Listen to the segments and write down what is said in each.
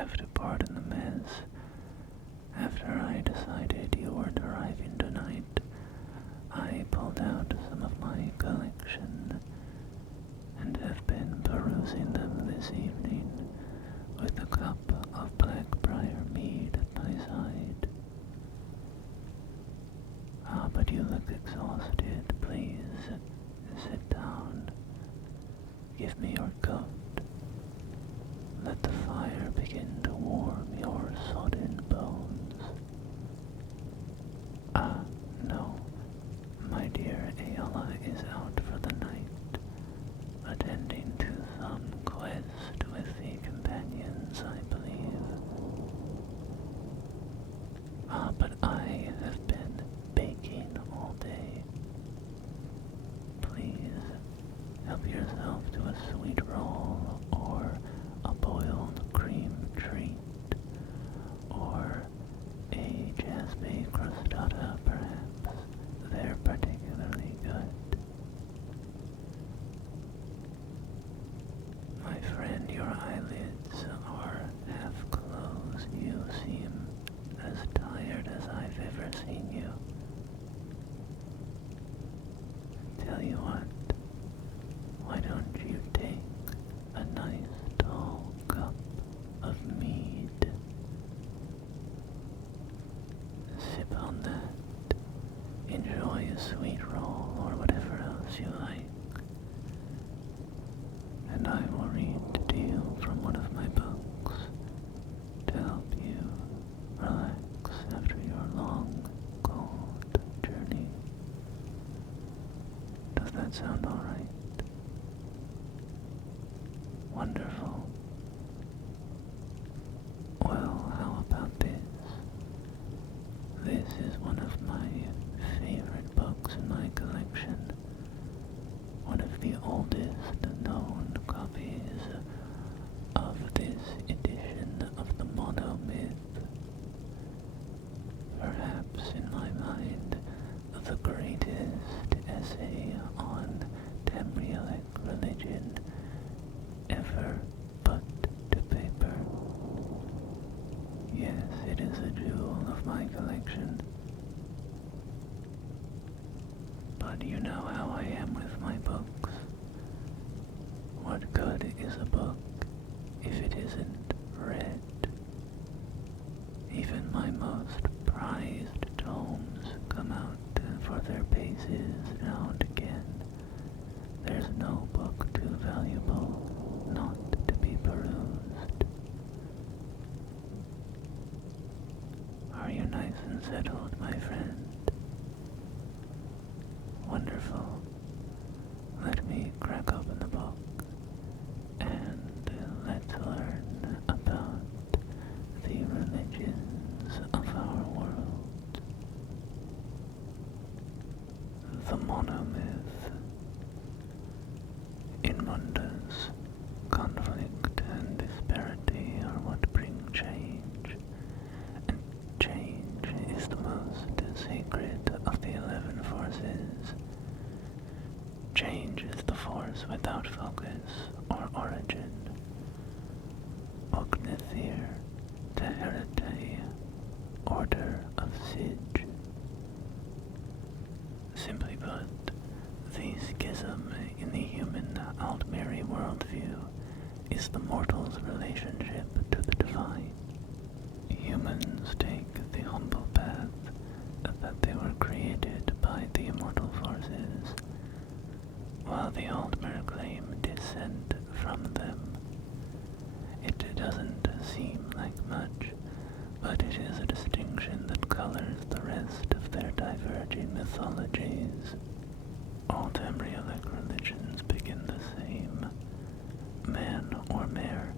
have to pardon the mess. After I decided you weren't arriving tonight, I pulled out some of my collection and have been perusing them this evening with a cup of Blackbriar mead at my side. But you look exhausted. Please, sit down. Give me your coat. Let the fire begin to warm your sodden bones. No. My dear Aela is out for the night, attending to some quest with the companions, I believe. But I have been baking all day. Please, help yourself to a sweet roll, or a boiled cream treat, or a jaspe crostata, perhaps. They're particularly good. My friend, your eyelids are half closed. You seem as tired as I've ever seen you. Tell you what, why don't you take a nice tall cup of mead? Sip on that. Enjoy a sweet roll or whatever else you like. And I will read to you from one of my books to help you relax after your long, cold journey. Does that sound alright? Wonderful. Well, how about this? This is one of my favorite books in my collection. One of the oldest known copies of this edition of the Monomyth. Perhaps, in my mind, the greatest essay on Tamrielic religion ever put to paper. Yes, it is a jewel of my collection. But you know how I am with my books. What good is a book if it isn't read? Even my most prized tomes come out for their paces now and again. There's no book too valuable not to be perused. Are you nice and settled, my friend? Wonderful. Let me crack open the book and let's learn about the religions of our world. The Monomyth. In Mundus, conflict and disparity are what bring change, and change is the most sacred of the 11 forces. Change is the force without focus or origin. Ognithir, Teherete, Order of Sige. Simply put, the schism in the human Altmeri worldview is the mortal's relationship to the divine. Humans take the humble path that they were created by the immortal forces, while the Altmer claim descent from them. It doesn't seem like much, but it is a distinction that colors the rest of their diverging mythologies. All Tamrielic religions begin the same. Man or mare,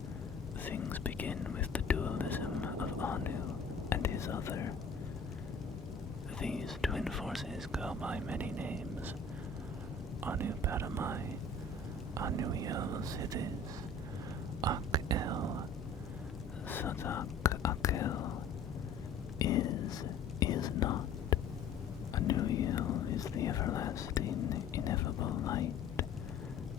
things begin with the dualism of Anu and his other. These twin forces go by many names. Anu Paramai, Anuiel Sithis, Ak-El, Sadak Akel, is not. Anuiel is the everlasting, ineffable light.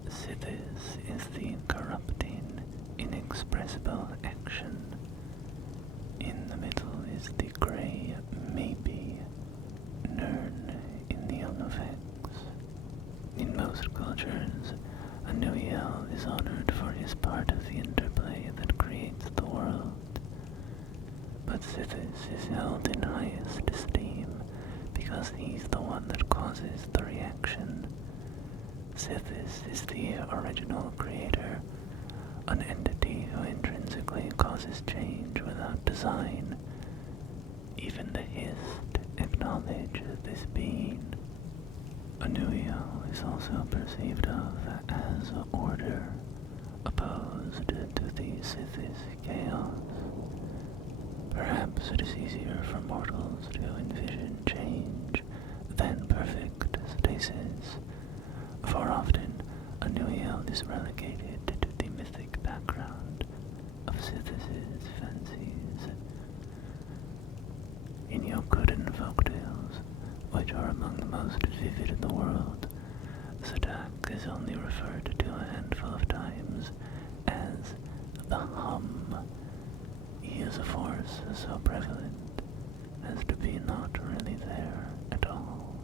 Sithis is the corrupting, inexpressible action. In the middle is the grey maybe Nern in the Elnofex. In most cultures, Anuiel is honored for his part of the interplay that creates the world. But Sithis is held in highest esteem because he's the one that causes the reaction. Sithis is the original creator, an entity who intrinsically causes change without design. Even the Hist acknowledge this being. Anuiel is also perceived of as order, opposed to the Sithis chaos. Perhaps it is easier for mortals to envision change than perfect stasis, for often Anuiel is relegated to the mythic background of Sithis' fancies. In Yokudan folktales, which are among the most vivid in the world, Sadak is only referred to a handful of times as the hum. He is a force so prevalent as to be not really there at all.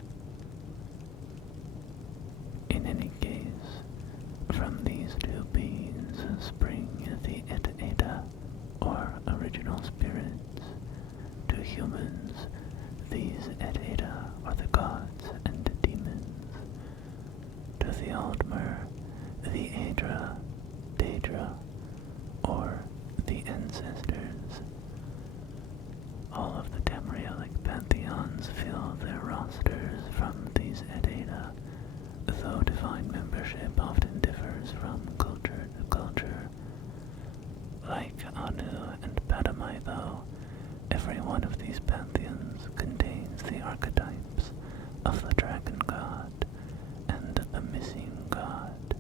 In any case, from these two beings spring the Et-Eta, or original spirits. To humans, these Et-Eta are the gods and demons. To the Altmer, the Aedra, Daedra, or the ancestors. All of the Tamrielic pantheons fill their rosters from these Et-Eta, though divine membership often differs from culture to culture. Like Anu and Padamai, though, every one of these pantheons contains the archetypes of the dragon god and the missing god.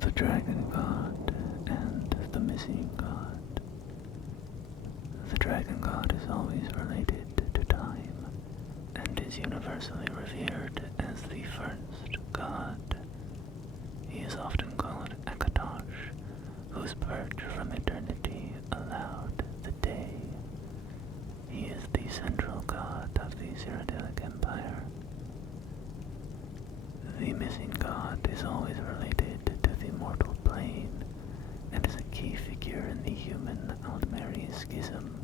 The dragon god and the missing god. The dragon god is always related to time, and is universally revered as the first god. He is often called Akatosh, whose purge from eternity allowed the day. He is the central god of the Cyrodiilic Empire. The missing god is always related to the mortal plane, and is a key figure in the human Altmeri schism.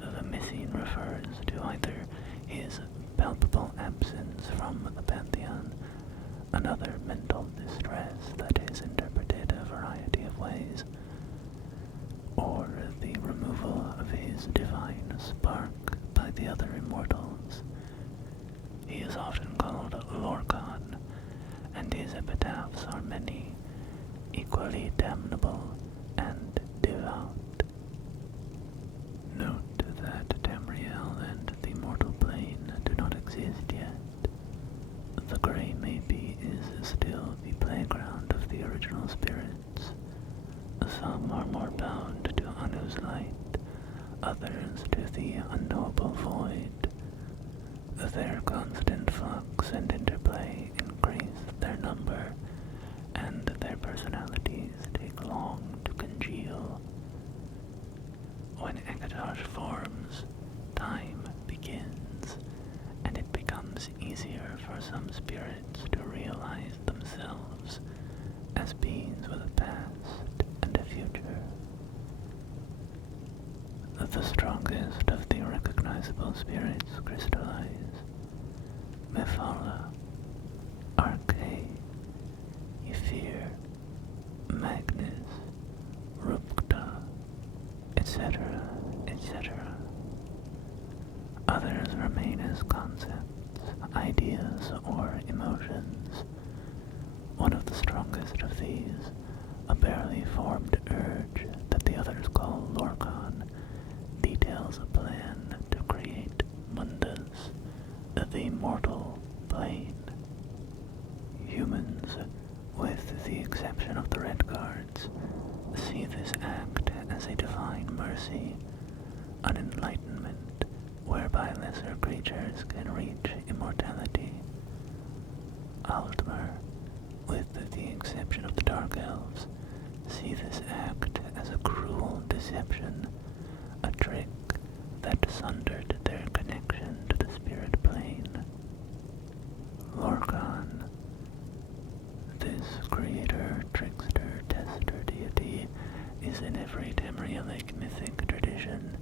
The missing refers to either his palpable absence from the pantheon, another mental distress that is interpreted a variety of ways, or the removal of his divine spark by the other immortals. He is often called Lorcan, and his epitaphs are many, equally damnable and devout. Note that Tamriel and the mortal plane do not exist yet. The Grey Maybe is still the playground of the original spirits. Some are more bound to Anu's light, others to the unknowable void. Their constant flux and interplay increase their number, and their personalities take long to congeal. When Akatosh forms, time begins, and it becomes easier for some spirits to realize themselves as beings with a past and a future. The strongest of the recognizable spirits crystallize. Mephala, Arche, Ethir, Magnus, Rupkta, etc., etc. Others remain as concepts, ideas, or emotions. One of the strongest of these, a barely formed urge that the others call Lorcan, details a plan to create Mundus, the mortal plane. Humans, with the exception of the Redguards, see this act as a divine mercy, an enlightenment whereby lesser creatures can reach immortality. Altmer, with the exception of the Dark Elves, see this act as a cruel deception, sundered their connection to the spirit plane. Lorcan, this creator, trickster, tester deity, is in every Tamrielic mythic tradition.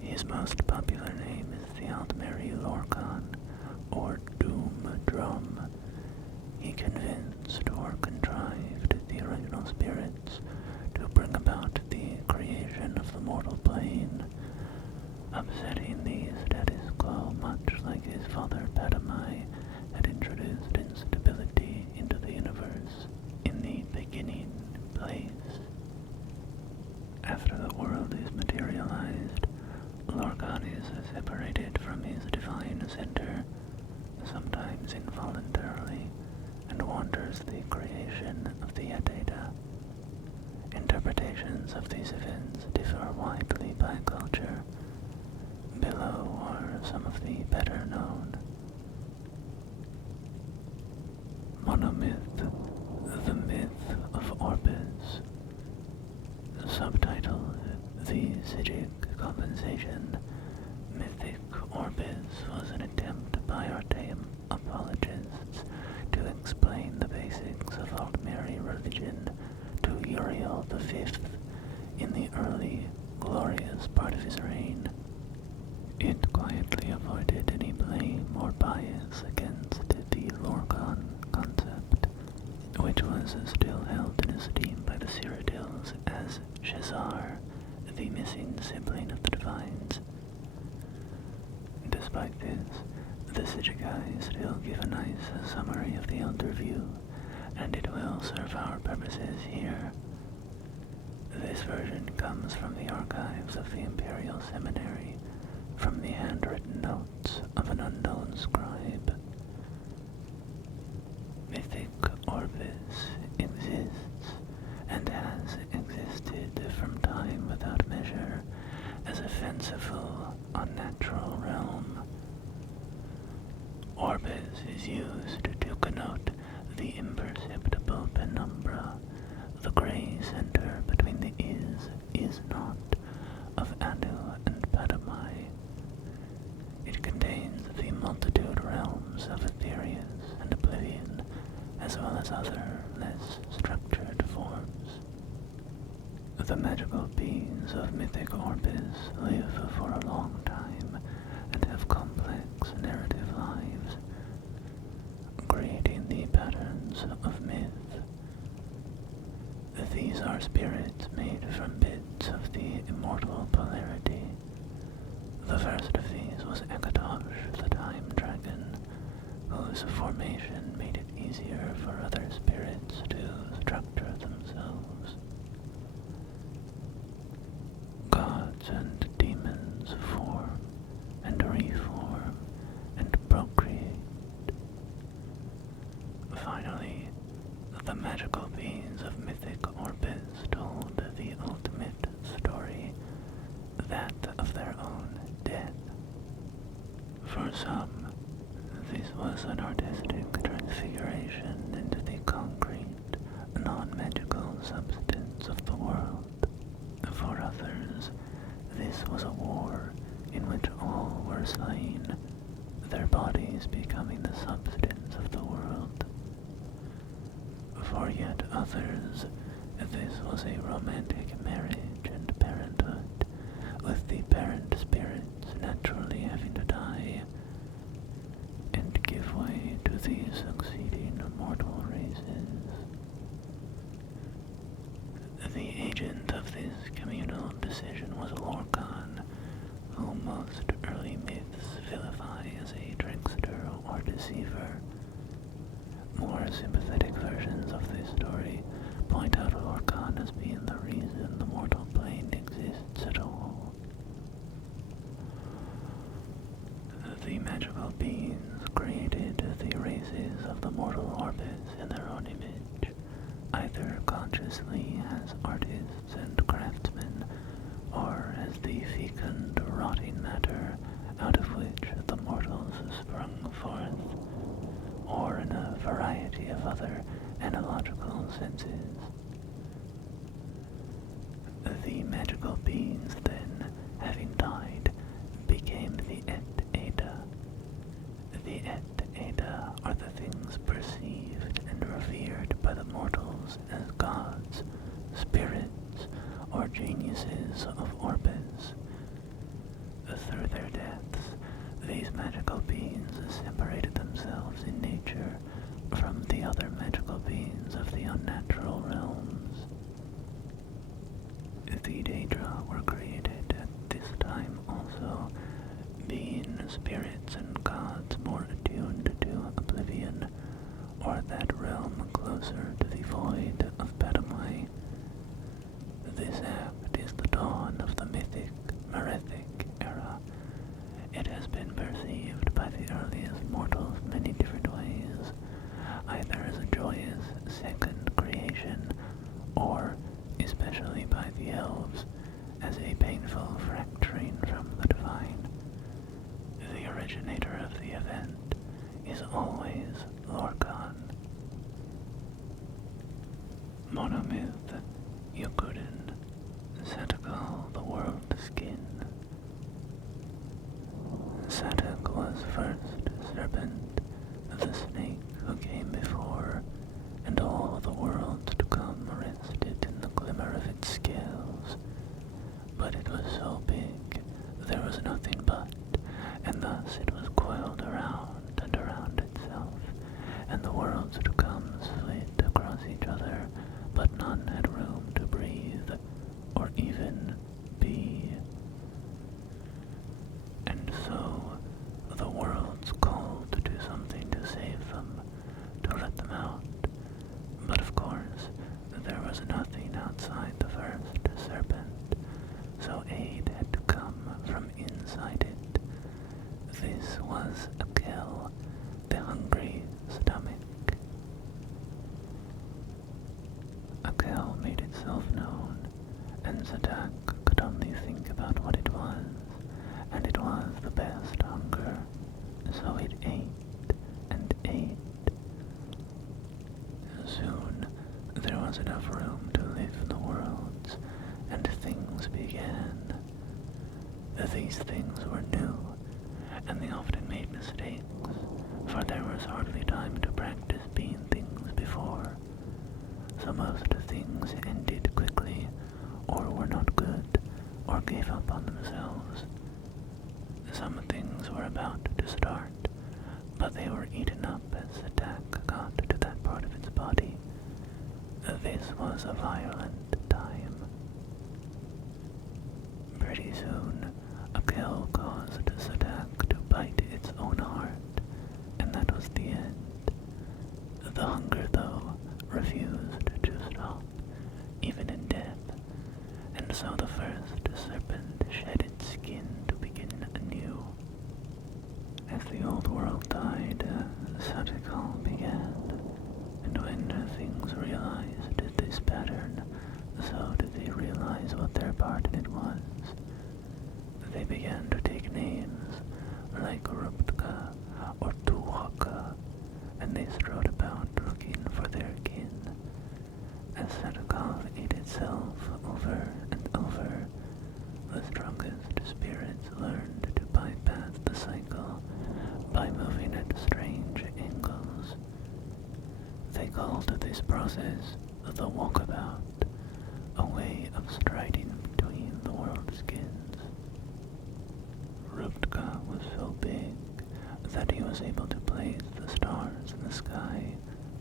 His most popular name is the Altermi Lorcan, or Doom Drum. He convinced or contrived the original spirits to bring about the creation of the mortal plane, upsetting the status quo much like his father Padamai had introduced instability into the universe in the beginning place. After the world is materialized, Lorcan is separated from his divine center, sometimes involuntarily, and wanders the creation of the Yeteda. Interpretations of these events differ widely by culture. Below are some of the better known. Monomyth, the Myth of Orbis. Subtitled The Psijic Compensation, Mythic Orbis was an attempt by Artaeum apologists to explain the basics of Altmeri religion to Uriel V in the early, glorious part of his reign. It quietly avoided any blame or bias against the Lorcan concept, which was still held in esteem by the Cyrodiils as Shazar, the missing sibling of the Divines. Despite this, the Psijikai still give a nice summary of the Elder View, and it will serve our purposes here. This version comes from the archives of the Imperial Seminary, from the handwritten notes of an unknown scribe. Mythic Orbis exists, and has existed from time without measure, as a fanciful, unnatural realm. Orbis is used to connote the imperceptible penumbra, the gray center between the is not, of Anu and Padamai. It contains the multitude realms of Aetherius and Oblivion, as well as other, less structured forms. The magical beings of mythic Orbis live for a long time and have complex narrative lives, creating the patterns of myth. These are spirits made from bits of the immortal polarity. The first of these was Ekatosh, the Time Dragon, whose formation made it easier for other spirits to structure themselves. Gods and demons form and reform and procreate. Finally, the magical beings of mythic Orbis told the ultimate story, that of their own death. For some, this was an artistic transfiguration into the concrete, non-magical substance of the world. For others, this was a war in which all were slain, their bodies becoming the substance of the world. For yet others, this was a romantic marriage and parenthood, with the parent spirits naturally having to die, and give way to the succeeding mortal races. The agent of this communal decision was Lorcan, whom most early myths vilify as a trickster or deceiver. More sympathetic versions of this story point out Lorcan as being the reason the mortal plane exists at all. The magical beings created the races of the mortal Orbis in their own image, either consciously as artists and craftsmen, or as the fecund, rotting matter out of which the mortals sprung forth, or in a variety of other analogical senses. The magical beings then, having died, or geniuses of Orbis. Through their deaths, these magical beings separated themselves in nature from the other magical beings of the unnatural realms. The Daedra were created at this time also, being spirits and gods more attuned to oblivion, or that realm closer to the void of Badamai. This act is the dawn of the mythic, merethic era. It has been perceived by the earliest mortals many different ways, either as a joyous second creation, or, especially by the elves, as a painful fracturing from the divine. The originator of the event is always Lorcan. Monomyth, Yokudan, Satakal, the world skin. Satak was first serpent, the snake who came before, and all the worlds to come rested in the glimmer of its scales. But it was so big, there was nothing but, and thus it was coiled around and around itself, and the worlds to come slid across each other, but none had room to breathe, or even be. And so, the worlds called to do something to save them, to let them out. But of course, there was nothing outside the first serpent, so aid had to come from inside it. This was Akel, the hungry stomach. Akel made itself known, and Zadak could only think about what it was, and it was the best hunger, so it ate and ate. Soon there was enough room to live in the worlds, and things began. These things were new, and they often made mistakes, for there was hardly time to practice being things before. So most things ended quickly, or were not good, or gave up on themselves. Some things were about to start, but they were eaten up as attack got to that part of its body. This was a violent time. Pretty soon, Akel caused Sadak to bite its own heart, and that was the end. The hunger, though, refused to stop, even in death, and so the first serpent shed its skin to begin anew. As the old world died, Satakal began, and when things realized this pattern, so did they realize what their part in it was. They began to take names, like Ruptka or Tuwaka, and they strode about looking for their kin. As Satakal ate itself over and over, the strongest spirits learned to bypass the cycle by moving at strange angles. They called this process the walkabout, a way of striding between the world skins. Ruptka was so big that he was able to place the stars in the sky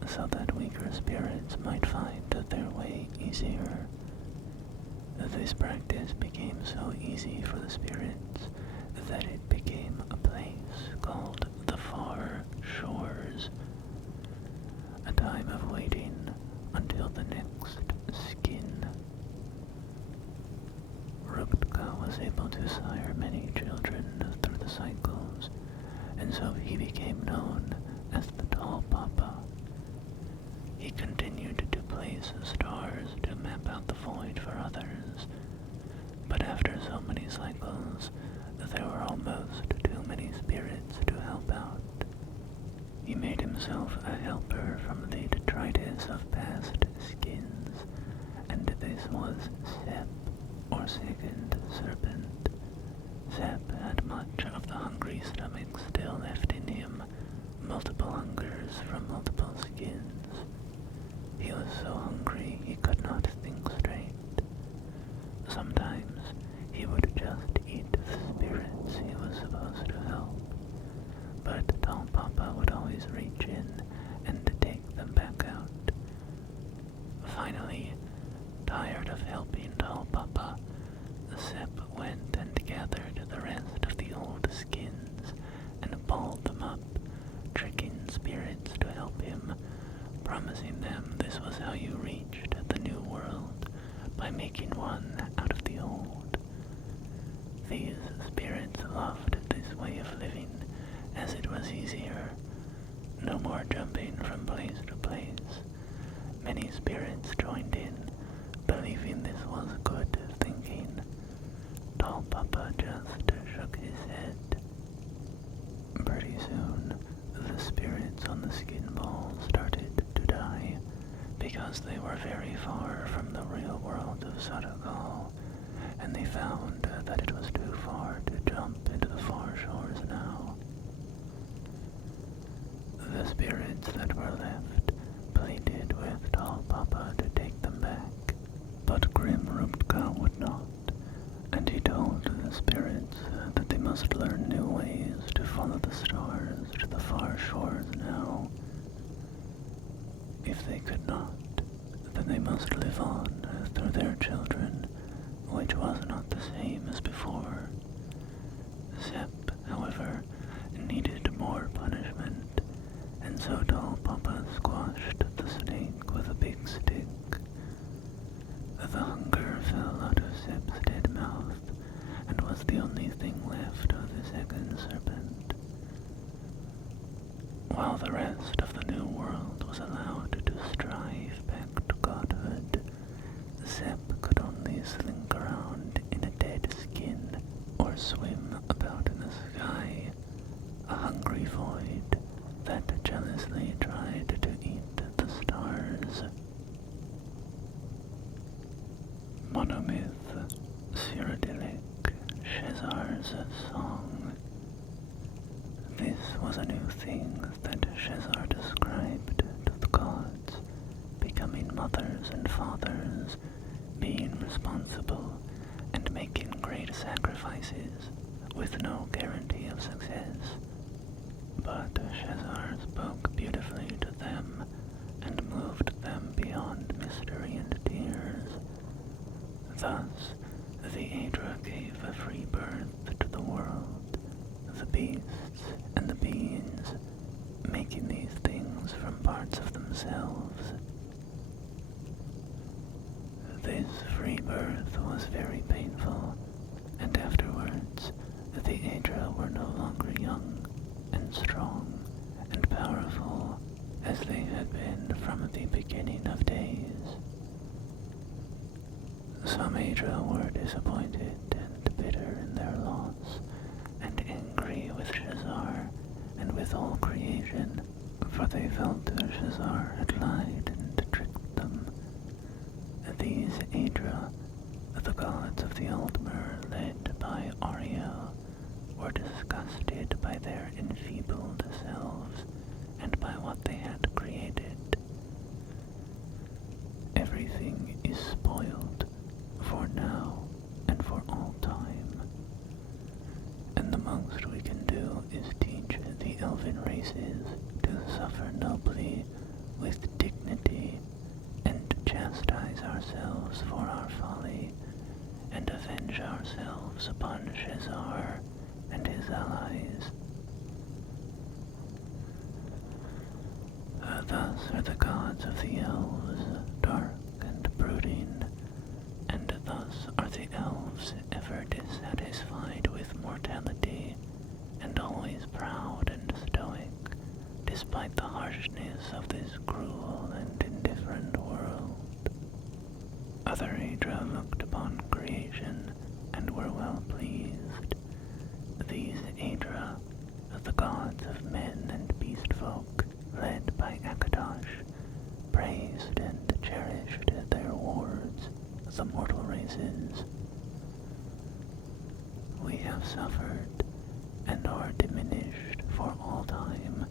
so that weaker spirits might find their way easier. This practice became so easy for the spirits that it became a place called the Far Shores, a time of waiting until the next skin. Ruptka was able to sire many children through the cycles, and so he became known as the Tall Papa. He continued to place stars to map out the void for others, but after so many cycles, there were almost too many spirits to help out. He made himself a helper from the detritus of past skins, and this was Sep, or Second Serpent. Sep had much of the hungry stomach still left in him, multiple hungers from multiple skins. He was so hungry he could not think straight. loved this way of living, as it was easier. No more jumping from place to place. Many spirits joined in, believing this was good thinking. Tall Papa just shook his head. Pretty soon, the spirits on the skin ball started to die, because they were very far from the real world of Cyrodiilic, and they found that it was too far to jump into the far shores now. The spirits that were left pleaded with Tall Papa to take them back, but Grim Rupka would not, and he told the spirits that they must learn new ways to follow the stars to the far shores now. If they could not, then they must live on through their children, which was not the same as before. Sepp, however, needed more punishment, and so Tall Papa squashed the snake with a big stick. The hunger fell out of Sepp's dead mouth, and was the only thing left of the second serpent. While the rest of the new world was allowed to strive back to godhood, Sepp could only slink around in a dead skin, or swim about in the sky, a hungry void that jealously tried to eat the stars. Monomyth, Cyrodiilic, Shezar's song. This was a new thing that Shezar described to the gods, becoming mothers and fathers, being responsible, and making great sacrifices, with no guarantee of success. But Shezar spoke beautifully to them, and moved them beyond mystery and tears. Thus, the Aedra gave a free birth to the world, the beasts and the beings, making these things from parts of themselves. This free birth was very painful, and afterwards the Aedra were no longer young and strong and powerful as they had been from the beginning of days. Some Aedra were disappointed and bitter in their loss, and angry with Shezar and with all creation, for they felt Shezar had lied and tricked them. These Aedra, the gods of the Altmer led by Ariel, were disgusted by their enfeebled selves and by what they had created. Everything is spoiled, for now and for all time, and the most we can do is teach the Elven races to suffer nobly, with dignity, and chastise ourselves for our folly, and avenge ourselves upon Shezar and his allies. Thus are the gods of the elves, dark and brooding, and thus are the elves ever dissatisfied with mortality, and always proud and stoic, despite the harshness of this cruel and indifferent world. Other Aedra looked upon creation and were well pleased. These Aedra, the gods of men and beast folk, led by Akatosh, praised and cherished their wards, the mortal races. We have suffered and are diminished for all time,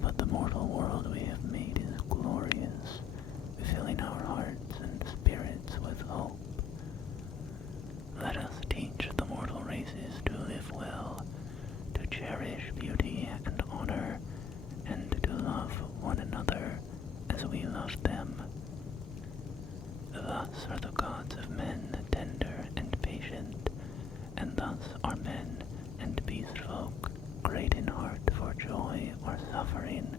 but the mortal world we have made is glorious, filling our hearts and spirits with hope. Let us teach the mortal races to live well, to cherish beauty and honor, and to love one another as we love them. Thus are the gods of men tender and patient, and thus are men and beast folk great in heart for joy or suffering,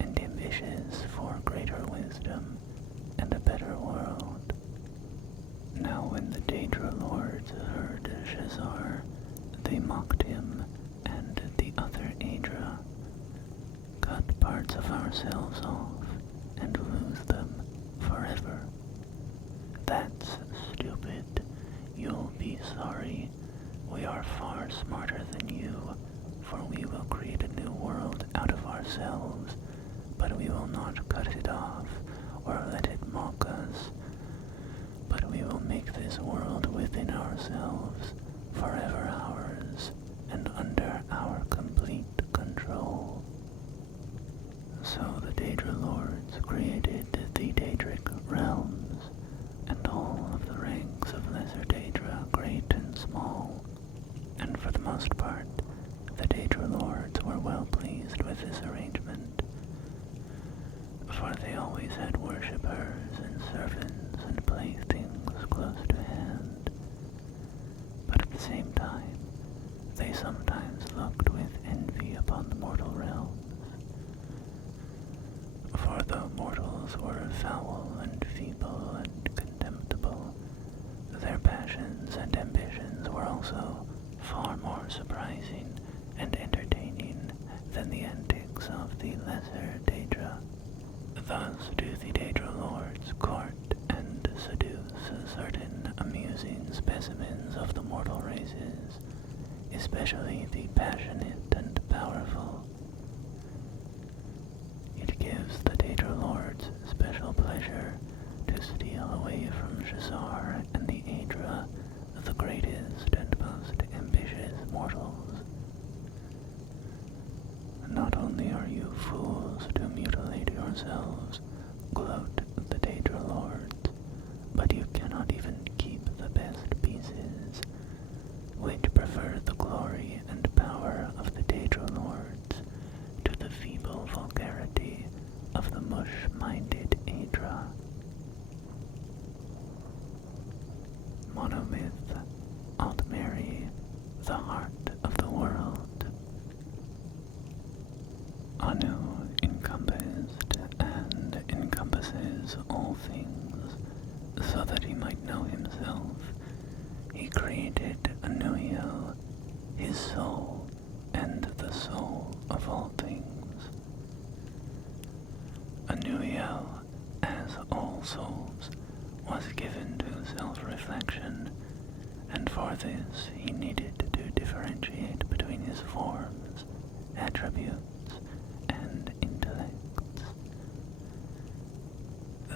and ambitious for greater wisdom and a better world. Now when the Daedra lords heard Shezar, they mocked him and the other Aedra, cut parts of ourselves off and lose them forever. That's stupid. You'll be sorry. We are far smarter than you, for we will create a new world out of ourselves, but we will not cut it off or let it mock us, but we will make this world within ourselves, forever ours, and under our complete control. So the Daedra Lords created the Daedric realms, and all of the ranks of Lesser Daedra, great and small, and for the most part, the Daedra Lords were well pleased with this arrangement, for they always had worshippers and servants and playthings close to hand. But at the same time, they sometimes looked with envy upon the mortal realms. For though mortals were foul and feeble and contemptible, their passions and ambitions were also far more surprising and entertaining than the antics of the Lesser Daedra. Thus do the Daedra Lords court and seduce certain amusing specimens of the mortal races, especially the passionate and powerful. It gives the Daedra Lords special pleasure to steal away from Shazar and the Aedra, the greatest and most ambitious mortals. Not only are you fools to mutilate yourselves, gloat the Daedra Lords, but you cannot even keep the best pieces, which prefer the glory and power of the Daedra Lords to the feeble vulgarity of the mush-minded Aedra. Monomyth, Altermi, the heart of the world. Anu encompassed and encompasses all things, so that he might know himself. He created Anuiel, his soul, and the soul of all things. Anuiel, as all souls, was given to self-reflection, and for this he needed to differentiate between his forms, attributes, and intellects.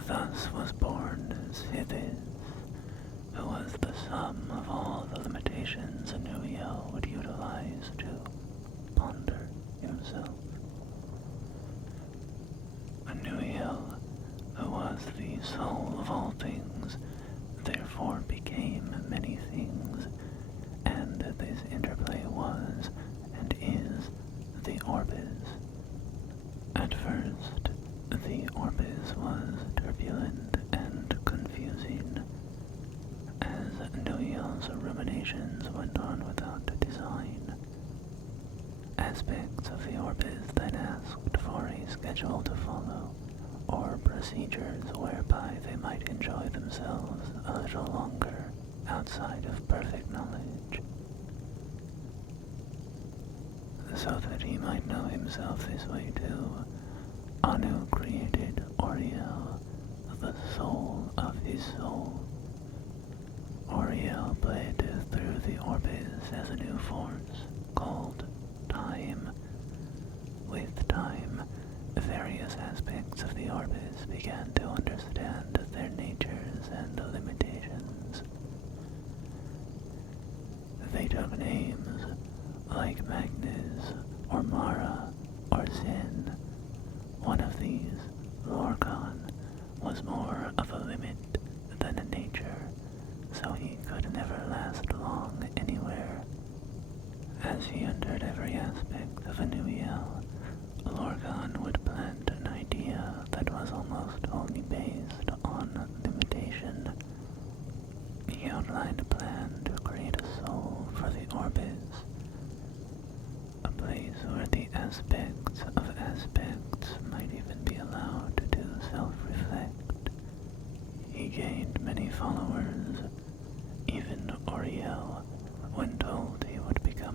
Thus was born Sithis, who was the sum of all the limitations Anuiel would utilize to ponder himself. Anuiel, who was the soul of all things, therefore became many things, and this interplay was, and is, the Orbis. At first, the Orbis was turbulent and confusing, as Anuiel's ruminations went on without design. Aspects of the Orbis then asked for a schedule to follow, or procedures whereby they might enjoy themselves a little longer outside of perfect knowledge. So that he might know himself this way too, Anu created Auriel, the soul of his soul. Auriel played through the Orbis as a new force, called Time. With time, various aspects of the Orbis began to understand their natures and limitations. They took names like Magnus, or Mara, or Zen. One of these, Lorcan, was more of a limit than a nature, so he could never last long anywhere. As he entered every aspect of Anuiel, Lorcan would plant an idea that was almost wholly based on limitation. He outlined a plan to create a soul for the Orbis, a place where the aspects of aspects might even be allowed to self-reflect. He gained many followers, even Auriel, when told he would become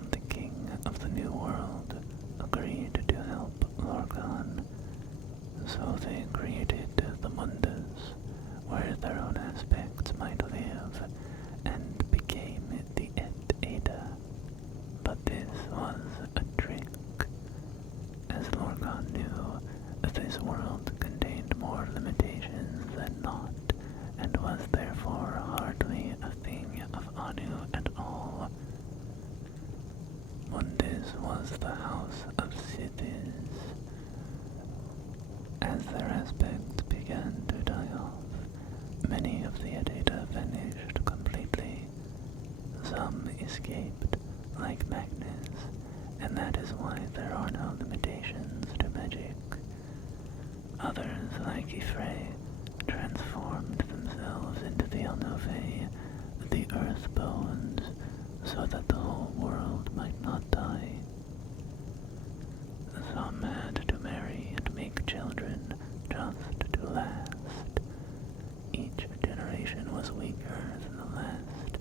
was the house of Sithis. As their aspects began to die off, many of the Adata vanished completely. Some escaped, like Magnus, and that is why there are no limitations to magic. Others, like Ifrei, transformed themselves into the Onove, the earth bones, so that the whole world might not die. Some had to marry and make children just to last. Each generation was weaker than the last,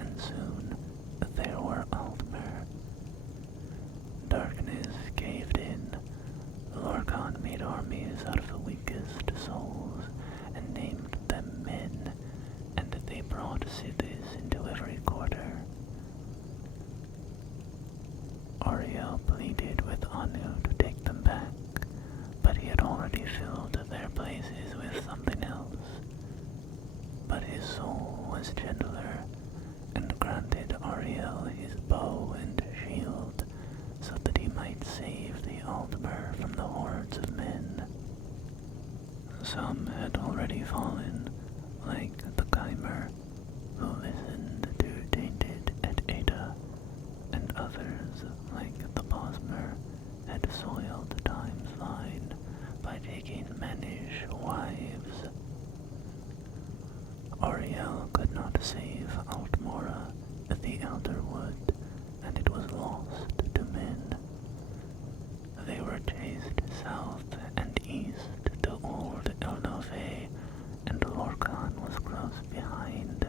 and soon there were Altmer. Darkness caved in. Lorcan made armies out of the weakest souls and named them men, and they brought Sithis into every quarter. Ariel pleaded with Anu to take them back, but he had already filled their places with something else. But his soul was gentler, and granted Ariel his bow and shield, so that he might save the Altmer from the hordes of men. Some had already fallen, like the Chimer, who listened to Tainted at Ada, and others, like the Bosmer, had soiled Time's line by taking Manish wives. Ariel could not save Altmora, the Elder Wood, and it was lost to men. They were chased south and east to old Elnove, and Lorcan was close behind.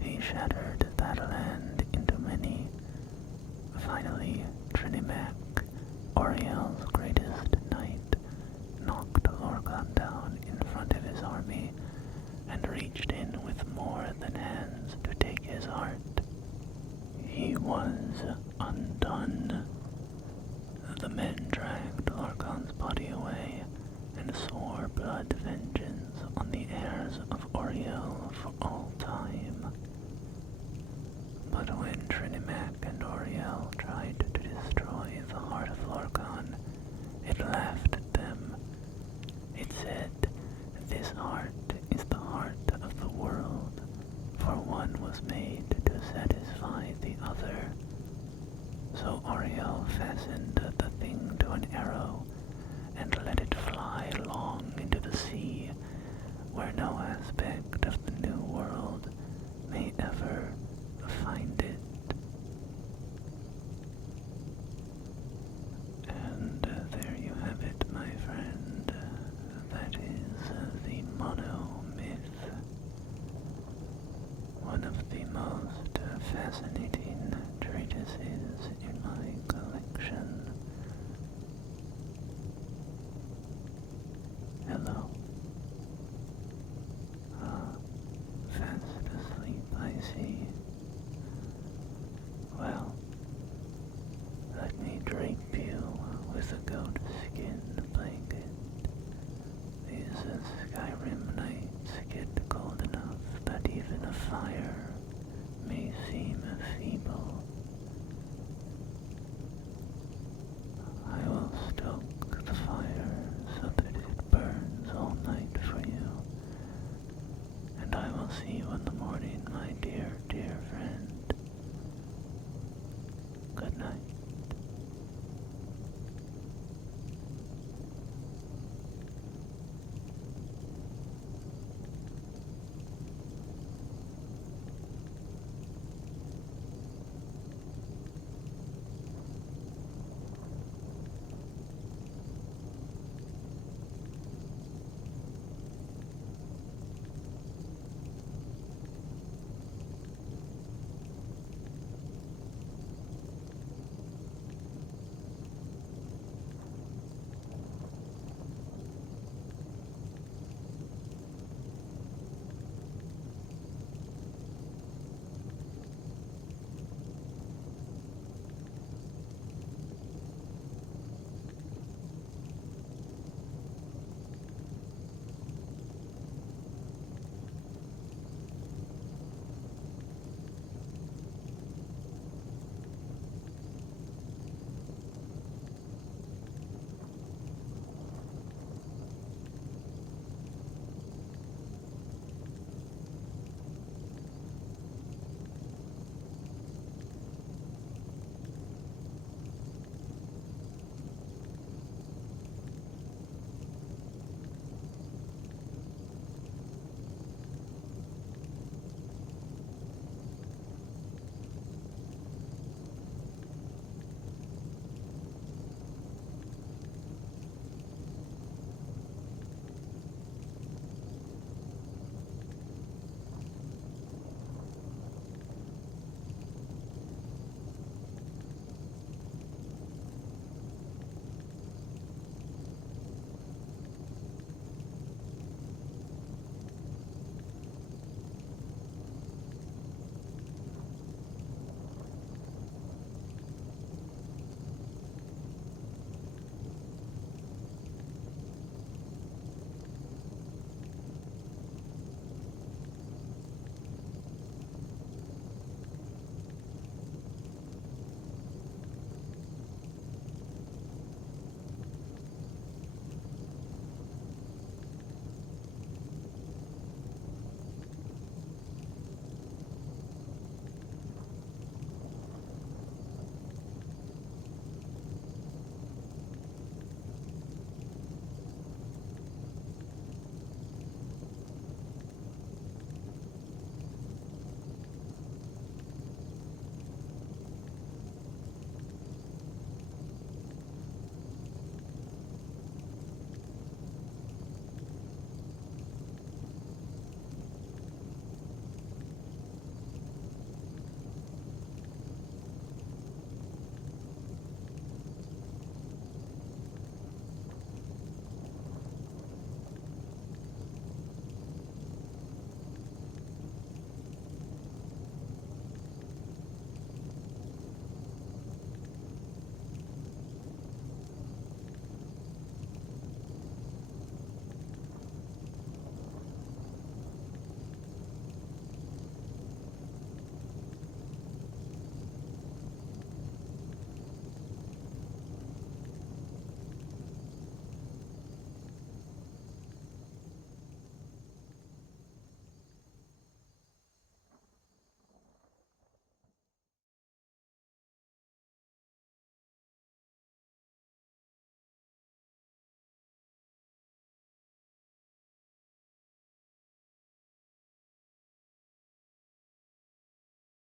He shattered that land into many. Finally, Trinimac, Oriel's greatest knight, knocked Lorcan down in front of his army, and reached in with more than hands to take his heart. He was undone. The men dragged Lorcan's body away, and swore blood vengeance on the heirs of Oriel for all time. But when Trinimac and Oriel tried to destroy the heart of Lorcan, it laughed at them. It said, "This heart is the heart of the world, for one was made to satisfy the other." So Ariel fastened the thing to an arrow, and let it fly long into the sea, where no aspect of the new world may ever find it. And there you have it, my friend. That is the Monomyth. One of the most fascinating treatises in my collection. Hello. Fast asleep, I see. Well, let me drape you with a goat skin blanket. These Skyrim nights get cold enough that even a fire may seem feeble. I will stoke the fire so that it burns all night for you, and I will see you in the morning, my dear, dear friend.